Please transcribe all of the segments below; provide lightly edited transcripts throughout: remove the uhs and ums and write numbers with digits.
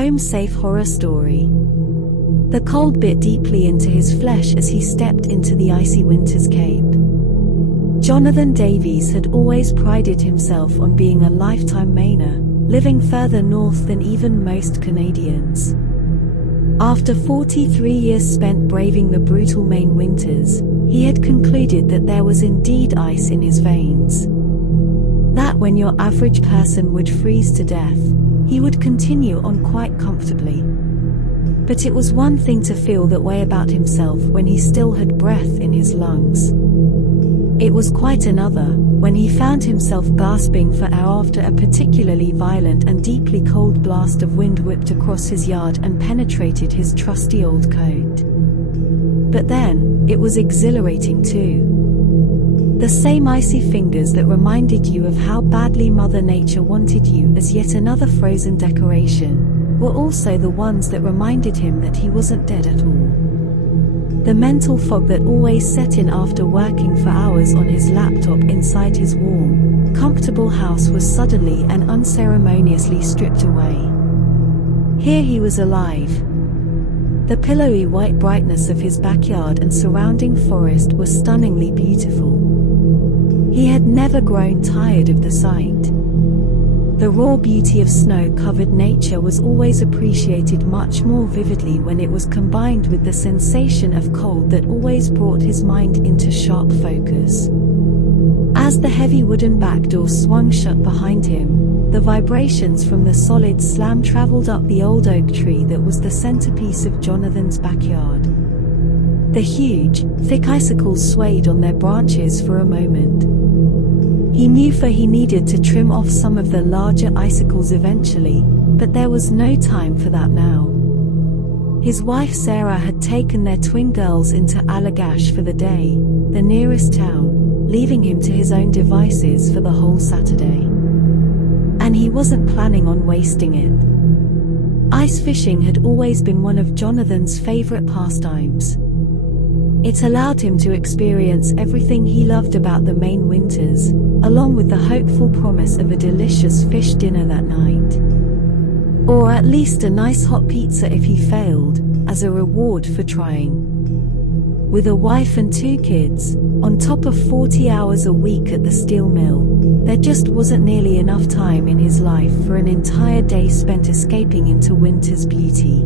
home-safe horror story. The cold bit deeply into his flesh as he stepped into the icy winter's cape. Jonathan Davies had always prided himself on being a lifetime Mainer, living further north than even most Canadians. After 43 years spent braving the brutal Maine winters, he had concluded that there was indeed ice in his veins. That when your average person would freeze to death, he would continue on quite comfortably. But it was one thing to feel that way about himself when he still had breath in his lungs. It was quite another when he found himself gasping for air after a particularly violent and deeply cold blast of wind whipped across his yard and penetrated his trusty old coat. But then, it was exhilarating too. The same icy fingers that reminded you of how badly Mother Nature wanted you as yet another frozen decoration, were also the ones that reminded him that he wasn't dead at all. The mental fog that always set in after working for hours on his laptop inside his warm, comfortable house was suddenly and unceremoniously stripped away. Here he was alive. The pillowy white brightness of his backyard and surrounding forest was stunningly beautiful. He had never grown tired of the sight. The raw beauty of snow-covered nature was always appreciated much more vividly when it was combined with the sensation of cold that always brought his mind into sharp focus. As the heavy wooden back door swung shut behind him, the vibrations from the solid slam traveled up the old oak tree that was the centerpiece of Jonathan's backyard. The huge, thick icicles swayed on their branches for a moment. He knew he needed to trim off some of the larger icicles eventually, but there was no time for that now. His wife Sarah had taken their twin girls into Allagash for the day, the nearest town, leaving him to his own devices for the whole Saturday. And he wasn't planning on wasting it. Ice fishing had always been one of Jonathan's favorite pastimes. It allowed him to experience everything he loved about the Maine winters, along with the hopeful promise of a delicious fish dinner that night. Or at least a nice hot pizza if he failed, as a reward for trying. With a wife and 2 kids, on top of 40 hours a week at the steel mill, there just wasn't nearly enough time in his life for an entire day spent escaping into winter's beauty.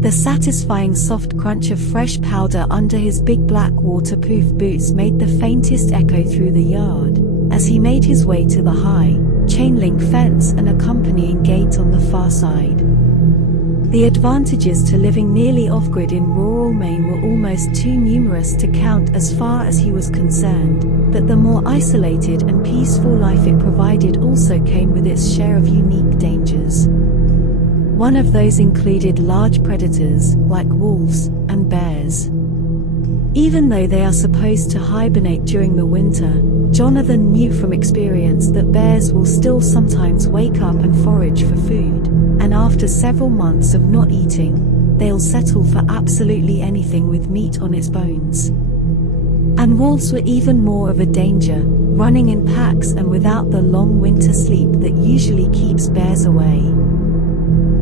The satisfying soft crunch of fresh powder under his big black waterproof boots made the faintest echo through the yard, as he made his way to the high, chain-link fence and accompanying gate on the far side. The advantages to living nearly off-grid in rural Maine were almost too numerous to count as far as he was concerned, but the more isolated and peaceful life it provided also came with its share of unique dangers. One of those included large predators, like wolves and bears. Even though they are supposed to hibernate during the winter, Jonathan knew from experience that bears will still sometimes wake up and forage for food, and after several months of not eating, they'll settle for absolutely anything with meat on its bones. And wolves were even more of a danger, running in packs and without the long winter sleep that usually keeps bears away.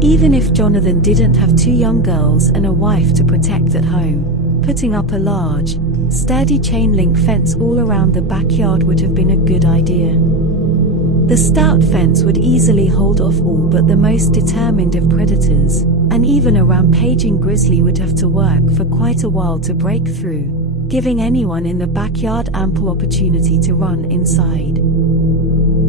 Even if Jonathan didn't have 2 young girls and a wife to protect at home, putting up a large, sturdy chain-link fence all around the backyard would have been a good idea. The stout fence would easily hold off all but the most determined of predators, and even a rampaging grizzly would have to work for quite a while to break through, giving anyone in the backyard ample opportunity to run inside.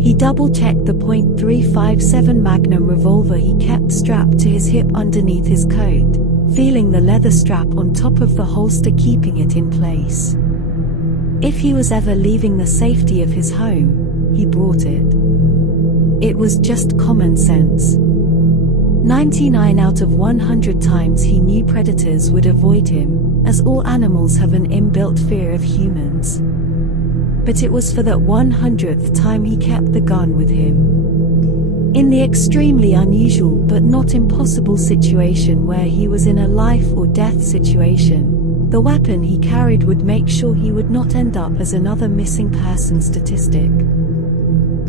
He double-checked the .357 Magnum revolver he kept strapped to his hip underneath his coat, feeling the leather strap on top of the holster keeping it in place. If he was ever leaving the safety of his home, he brought it. It was just common sense. 99 out of 100 times he knew predators would avoid him, as all animals have an inbuilt fear of humans. But it was for that 100th time he kept the gun with him. In the extremely unusual but not impossible situation where he was in a life or death situation, the weapon he carried would make sure he would not end up as another missing person statistic.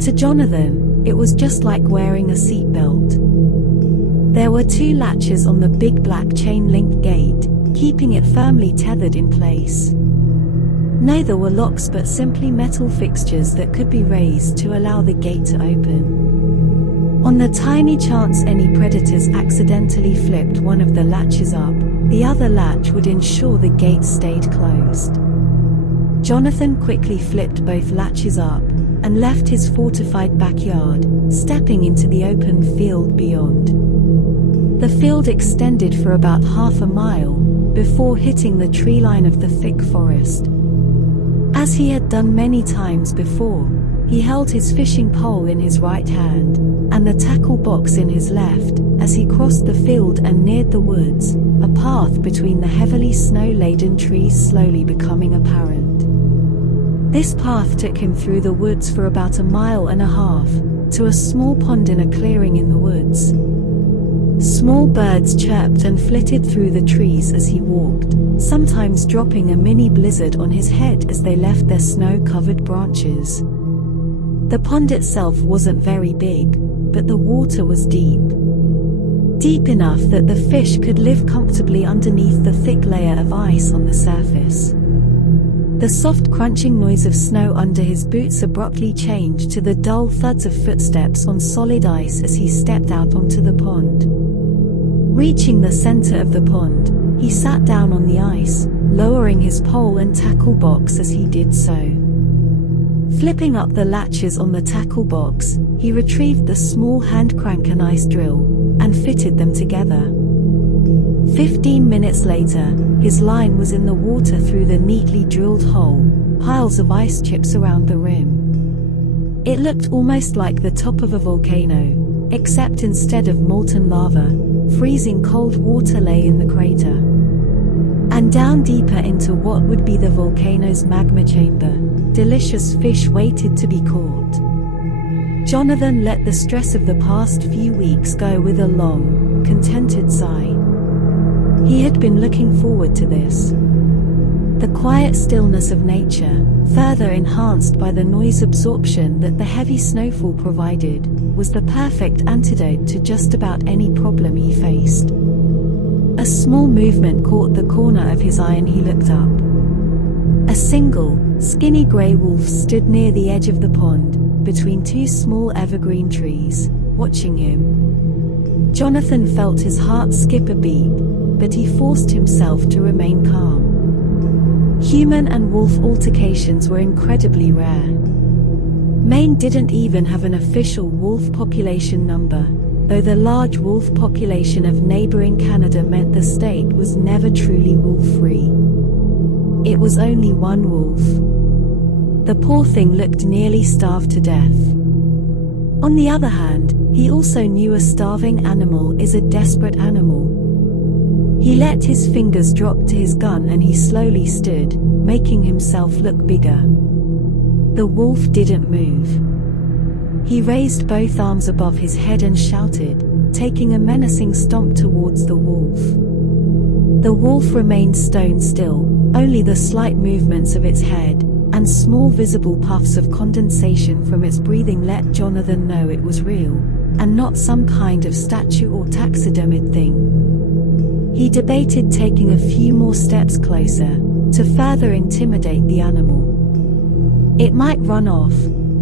To Jonathan, it was just like wearing a seatbelt. There were 2 latches on the big black chain-link gate, keeping it firmly tethered in place. Neither were locks but simply metal fixtures that could be raised to allow the gate to open. On the tiny chance any predators accidentally flipped one of the latches up, the other latch would ensure the gate stayed closed. Jonathan quickly flipped both latches up and left his fortified backyard, stepping into the open field beyond. The field extended for about half a mile before hitting the tree line of the thick forest. As he had done many times before, he held his fishing pole in his right hand and the tackle box in his left as he crossed the field and neared the woods, a path between the heavily snow-laden trees slowly becoming apparent. This path took him through the woods for about 1.5 miles, to a small pond in a clearing in the woods. Small birds chirped and flitted through the trees as he walked, sometimes dropping a mini blizzard on his head as they left their snow-covered branches. The pond itself wasn't very big, but the water was deep. Deep enough that the fish could live comfortably underneath the thick layer of ice on the surface. The soft crunching noise of snow under his boots abruptly changed to the dull thuds of footsteps on solid ice as he stepped out onto the pond. Reaching the center of the pond, he sat down on the ice, lowering his pole and tackle box as he did so. Flipping up the latches on the tackle box, he retrieved the small hand crank and ice drill, and fitted them together. 15 minutes later, his line was in the water through the neatly drilled hole, piles of ice chips around the rim. It looked almost like the top of a volcano, except instead of molten lava, freezing cold water lay in the crater. And down deeper into what would be the volcano's magma chamber, delicious fish waited to be caught. Jonathan let the stress of the past few weeks go with a long, contented sigh. He had been looking forward to this. The quiet stillness of nature, further enhanced by the noise absorption that the heavy snowfall provided, was the perfect antidote to just about any problem he faced. A small movement caught the corner of his eye and he looked up. A single, skinny grey wolf stood near the edge of the pond, between 2 small evergreen trees, watching him. Jonathan felt his heart skip a beat, but he forced himself to remain calm. Human and wolf altercations were incredibly rare. Maine didn't even have an official wolf population number, though the large wolf population of neighboring Canada meant the state was never truly wolf-free. It was only one wolf. The poor thing looked nearly starved to death. On the other hand, he also knew a starving animal is a desperate animal. He let his fingers drop to his gun and he slowly stood, making himself look bigger. The wolf didn't move. He raised both arms above his head and shouted, taking a menacing stomp towards the wolf. The wolf remained stone still, only the slight movements of its head, and small visible puffs of condensation from its breathing let Jonathan know it was real, and not some kind of statue or taxidermied thing. He debated taking a few more steps closer, to further intimidate the animal. It might run off,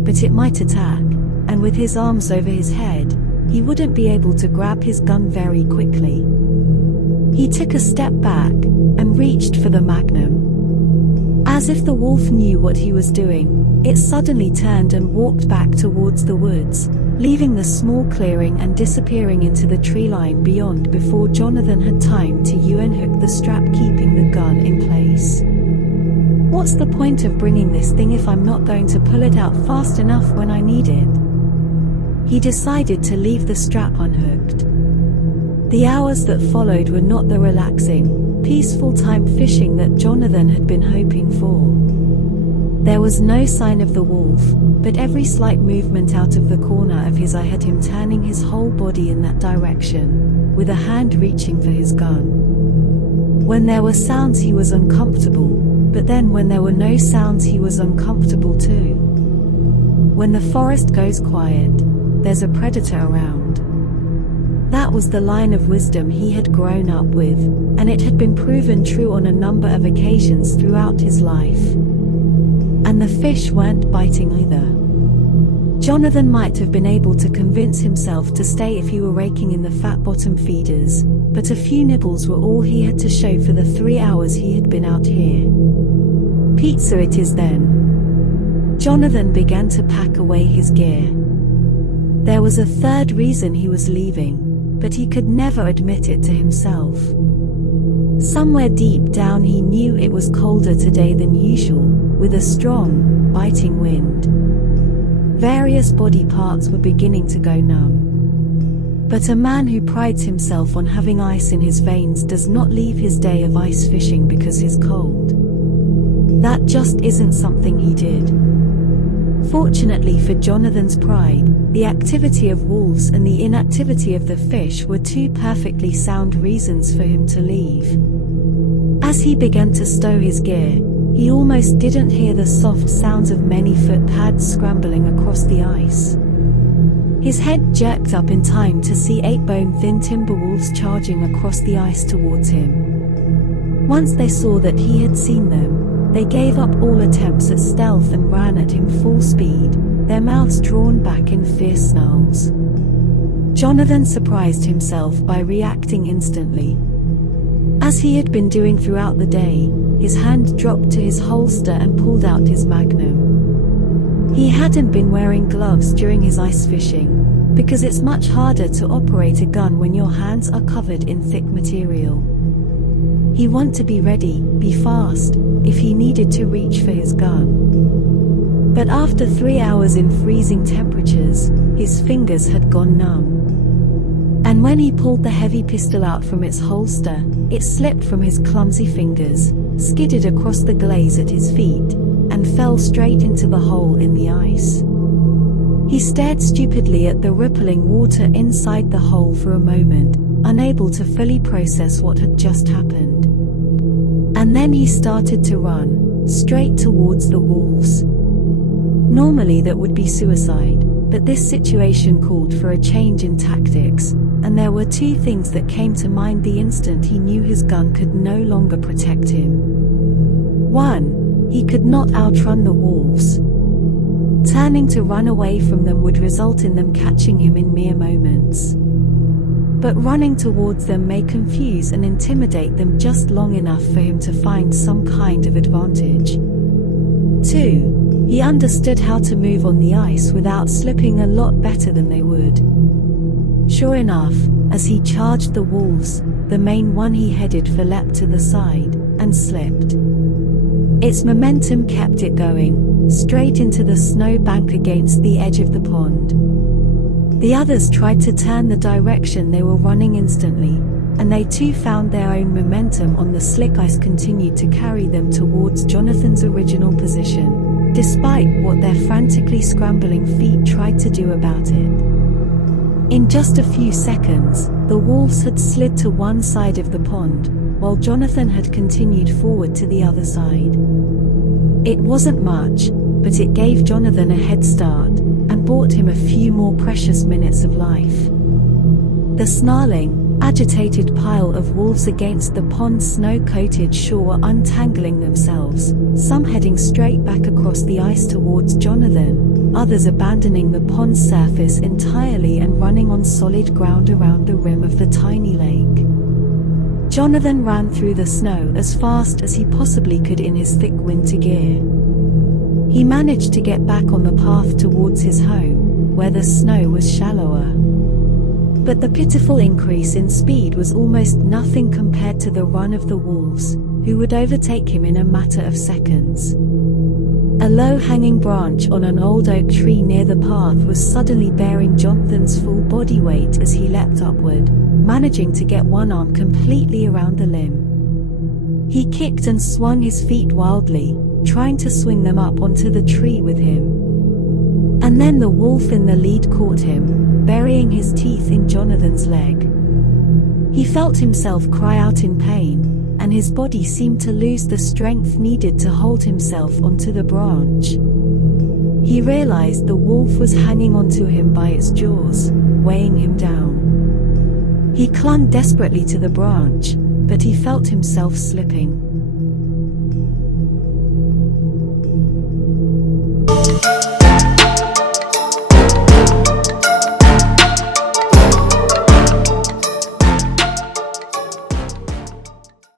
but it might attack, and with his arms over his head, he wouldn't be able to grab his gun very quickly. He took a step back, and reached for the magnum. As if the wolf knew what he was doing, it suddenly turned and walked back towards the woods, leaving the small clearing and disappearing into the tree line beyond before Jonathan had time to unhook the strap keeping the gun in place. What's the point of bringing this thing if I'm not going to pull it out fast enough when I need it? He decided to leave the strap unhooked. The hours that followed were not the relaxing, peaceful time fishing that Jonathan had been hoping for. There was no sign of the wolf, but every slight movement out of the corner of his eye had him turning his whole body in that direction, with a hand reaching for his gun. When there were sounds he was uncomfortable, but then when there were no sounds he was uncomfortable too. When the forest goes quiet, there's a predator around. That was the line of wisdom he had grown up with, and it had been proven true on a number of occasions throughout his life. And the fish weren't biting either. Jonathan might have been able to convince himself to stay if he were raking in the fat bottom feeders, but a few nibbles were all he had to show for the 3 hours he had been out here. Pizza it is then. Jonathan began to pack away his gear. There was a third reason he was leaving, but he could never admit it to himself. Somewhere deep down he knew it was colder today than usual, with a strong, biting wind. Various body parts were beginning to go numb. But a man who prides himself on having ice in his veins does not leave his day of ice fishing because he's cold. That just isn't something he did. Fortunately for Jonathan's pride, the activity of wolves and the inactivity of the fish were two perfectly sound reasons for him to leave. As he began to stow his gear, he almost didn't hear the soft sounds of many footpads scrambling across the ice. His head jerked up in time to see 8 bone-thin timber wolves charging across the ice towards him. Once they saw that he had seen them, they gave up all attempts at stealth and ran at him full speed, their mouths drawn back in fierce snarls. Jonathan surprised himself by reacting instantly. As he had been doing throughout the day, his hand dropped to his holster and pulled out his magnum. He hadn't been wearing gloves during his ice fishing, because it's much harder to operate a gun when your hands are covered in thick material. He wanted to be ready, be fast, if he needed to reach for his gun. But after 3 hours in freezing temperatures, his fingers had gone numb. And when he pulled the heavy pistol out from its holster, it slipped from his clumsy fingers, skidded across the glaze at his feet, and fell straight into the hole in the ice. He stared stupidly at the rippling water inside the hole for a moment, unable to fully process what had just happened. And then he started to run, straight towards the wolves. Normally that would be suicide, but this situation called for a change in tactics, and there were two things that came to mind the instant he knew his gun could no longer protect him. 1. He could not outrun the wolves. Turning to run away from them would result in them catching him in mere moments. But running towards them may confuse and intimidate them just long enough for him to find some kind of advantage. 2. He understood how to move on the ice without slipping a lot better than they would. Sure enough, as he charged the wolves, the main one he headed for leapt to the side, and slipped. Its momentum kept it going, straight into the snow bank against the edge of the pond. The others tried to turn the direction they were running instantly, and they too found their own momentum on the slick ice continued to carry them towards Jonathan's original position, despite what their frantically scrambling feet tried to do about it. In just a few seconds, the wolves had slid to one side of the pond, while Jonathan had continued forward to the other side. It wasn't much, but it gave Jonathan a head start, and bought him a few more precious minutes of life. The snarling, agitated pile of wolves against the pond's snow-coated shore were untangling themselves, some heading straight back across the ice towards Jonathan, others abandoning the pond's surface entirely and running on solid ground around the rim of the tiny lake. Jonathan ran through the snow as fast as he possibly could in his thick winter gear. He managed to get back on the path towards his home, where the snow was shallower. But the pitiful increase in speed was almost nothing compared to the run of the wolves, who would overtake him in a matter of seconds. A low-hanging branch on an old oak tree near the path was suddenly bearing Jonathan's full body weight as he leapt upward, managing to get one arm completely around the limb. He kicked and swung his feet wildly, trying to swing them up onto the tree with him. And then the wolf in the lead caught him, burying his teeth in Jonathan's leg. He felt himself cry out in pain, and his body seemed to lose the strength needed to hold himself onto the branch. He realized the wolf was hanging onto him by its jaws, weighing him down. He clung desperately to the branch, but he felt himself slipping.